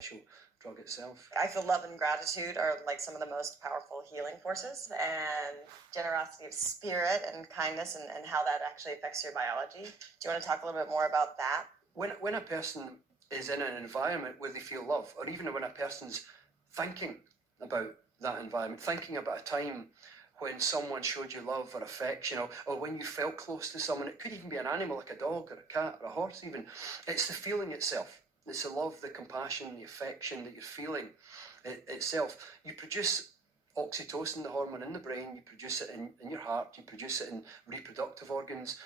actual drug itself. I feel love and gratitude are like some of the most powerful healing forces, and generosity of spirit and kindness and how that actually affects your biology. Do you want to talk a little bit more about that? When a person is in an environment where they feel love, or even when a person's thinking about that environment, thinking about a time when someone showed you love or affection, or when you felt close to someone, it could even be an animal like a dog or a cat or a horse even. It's the feeling itself. It's the love, the compassion, the affection that you're feeling itself. You produce oxytocin, the hormone in the brain, you produce it in your heart, you produce it in reproductive organs,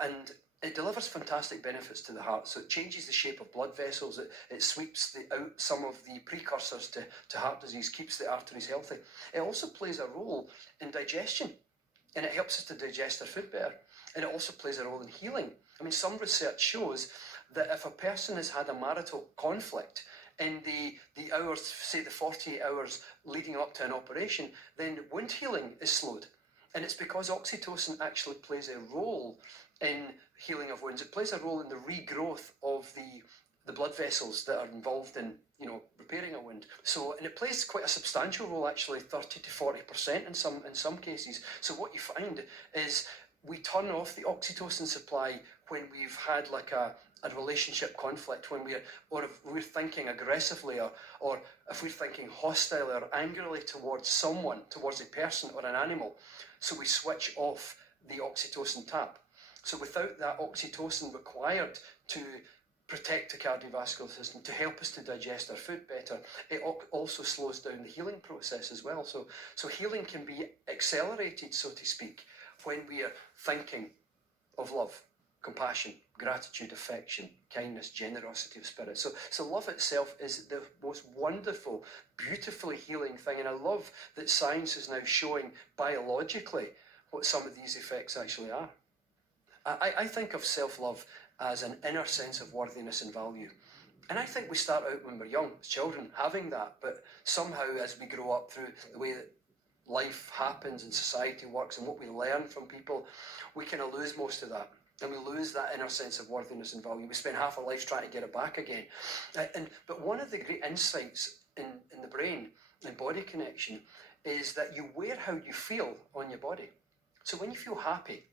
and it delivers fantastic benefits to the heart. So it changes the shape of blood vessels, it sweeps out some of the precursors to heart disease, keeps the arteries healthy. It also plays a role in digestion, and it helps us to digest our food better. And it also plays a role in healing. I mean, some research shows that if a person has had a marital conflict in the hours, say the 48 hours leading up to an operation, then wound healing is slowed. And it's because oxytocin actually plays a role in healing of wounds. It plays a role in the regrowth of the blood vessels that are involved in, repairing a wound. So, and it plays quite a substantial role, actually, 30 to 40% in some cases. So what you find is we turn off the oxytocin supply when we've had like a relationship conflict, when if we're thinking aggressively, or if we're thinking hostile or angrily towards someone, towards a person or an animal. So we switch off the oxytocin tap. So without that oxytocin required to protect the cardiovascular system, to help us to digest our food better, it also slows down the healing process as well. So healing can be accelerated, so to speak, when we are thinking of love, compassion, gratitude, affection, kindness, generosity of spirit. So love itself is the most wonderful, beautifully healing thing. And I love that science is now showing biologically what some of these effects actually are. I think of self-love as an inner sense of worthiness and value. And I think we start out when we're young, as children, having that. But somehow as we grow up through the way that life happens and society works and what we learn from people, we kind of lose most of that. And we lose that inner sense of worthiness and value. We spend half our lives trying to get it back again. But one of the great insights in the brain and body connection is that you wear how you feel on your body. So when you feel happy,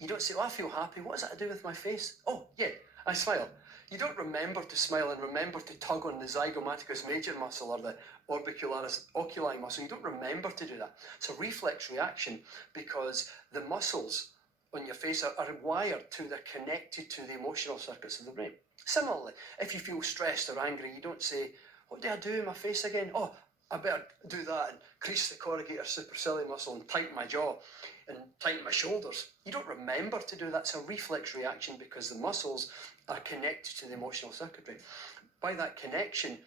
you don't say, I feel happy. What does that to do with my face? Oh, yeah, I smile. You don't remember to smile and remember to tug on the zygomaticus major muscle or the orbicularis oculi muscle. You don't remember to do that. It's a reflex reaction because the muscles on your face are wired they're connected to the emotional circuits of the brain. Similarly, if you feel stressed or angry, you don't say, what do I do in my face again? Oh, I better do that and crease the corrugator superciliary muscle and tighten my jaw and tighten my shoulders. You don't remember to do that. It's a reflex reaction because the muscles are connected to the emotional circuitry. By that connection,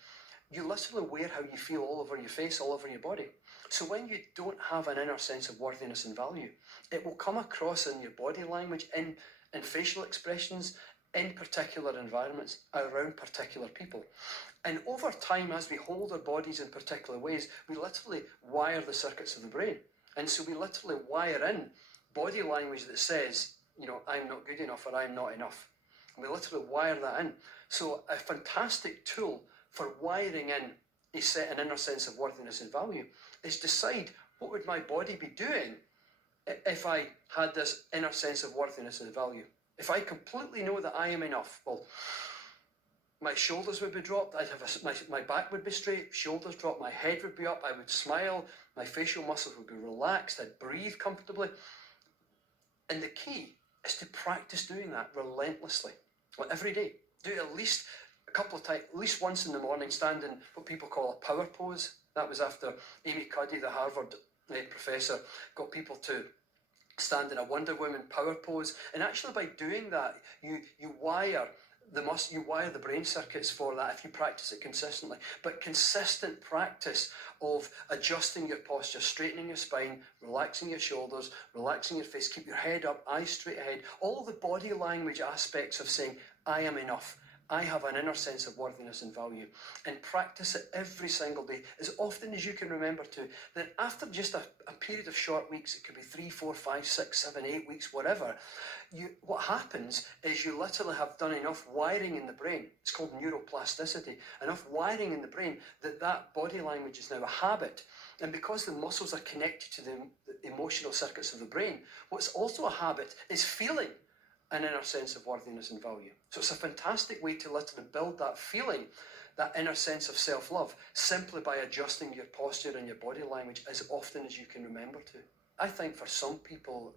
you literally wear how you feel all over your face, all over your body. So when you don't have an inner sense of worthiness and value, it will come across in your body language, in facial expressions, in particular environments, around particular people. And over time, as we hold our bodies in particular ways, we literally wire the circuits of the brain. And so we literally wire in body language that says, I'm not good enough or I'm not enough. And we literally wire that in. So a fantastic tool for wiring in an inner sense of worthiness and value is decide, what would my body be doing if I had this inner sense of worthiness and value? If I completely know that I am enough, well, my shoulders would be dropped, my back would be straight, shoulders dropped, my head would be up, I would smile, my facial muscles would be relaxed, I'd breathe comfortably. And the key is to practice doing that relentlessly, every day. Do it at least a couple of times, at least once in the morning, stand in what people call a power pose. That was after Amy Cuddy, the Harvard professor, got people to stand in a Wonder Woman power pose. And actually by doing that, you wire the brain circuits for that if you practice it consistently. But consistent practice of adjusting your posture, straightening your spine, relaxing your shoulders, relaxing your face, keep your head up, eyes straight ahead, all the body language aspects of saying, I am enough, I have an inner sense of worthiness and value, and practice it every single day, as often as you can remember to. Then after just a period of short weeks, it could be 3, 4, 5, 6, 7, 8 weeks, whatever, what happens is you literally have done enough wiring in the brain. It's called neuroplasticity. Enough wiring in the brain that body language is now a habit. And because the muscles are connected to the emotional circuits of the brain, what's also a habit is feeling an inner sense of worthiness and value. So it's a fantastic way to literally build that feeling, that inner sense of self-love, simply by adjusting your posture and your body language as often as you can remember to. I think for some people,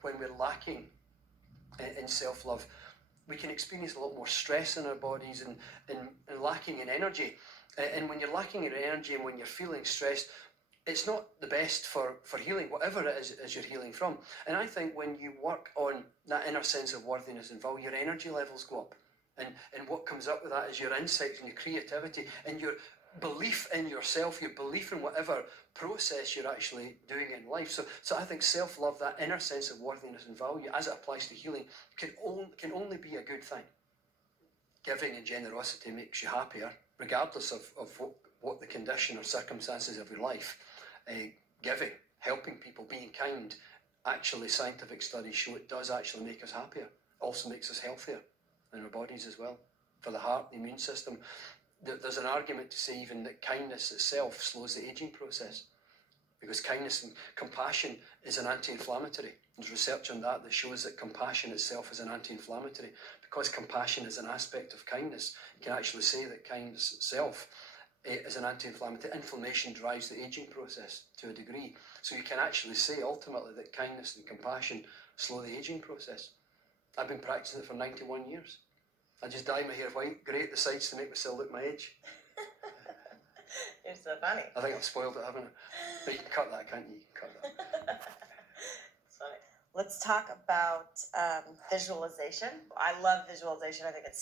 when we're lacking in self-love, we can experience a lot more stress in our bodies and lacking in energy. And when you're lacking in energy and when you're feeling stressed, it's not the best for healing, whatever it is you're healing from. And I think when you work on that inner sense of worthiness and value, your energy levels go up. And what comes up with that is your insights and your creativity and your belief in yourself, your belief in whatever process you're actually doing in life. So I think self-love, that inner sense of worthiness and value, as it applies to healing, can only be a good thing. Giving and generosity makes you happier, regardless of what the condition or circumstances of your life. Giving, helping people, being kind, actually scientific studies show it does actually make us happier. Also makes us healthier in our bodies as well. For the heart, the immune system. There's an argument to say even that kindness itself slows the aging process, because kindness and compassion is an anti-inflammatory. There's research on that shows that compassion itself is an anti-inflammatory. Because compassion is an aspect of kindness, you can actually say that kindness itself is an anti-inflammatory. Inflammation drives the aging process to a degree. So you can actually say ultimately that kindness and compassion slow the aging process. I've been practicing it for 91 years. I just dye my hair white, grate the sides to make myself look my age. You're so funny. I think I've spoiled it, haven't I? But you can cut that, can't you? You can cut that. It's funny. Let's talk about visualization. I love visualization. I think it's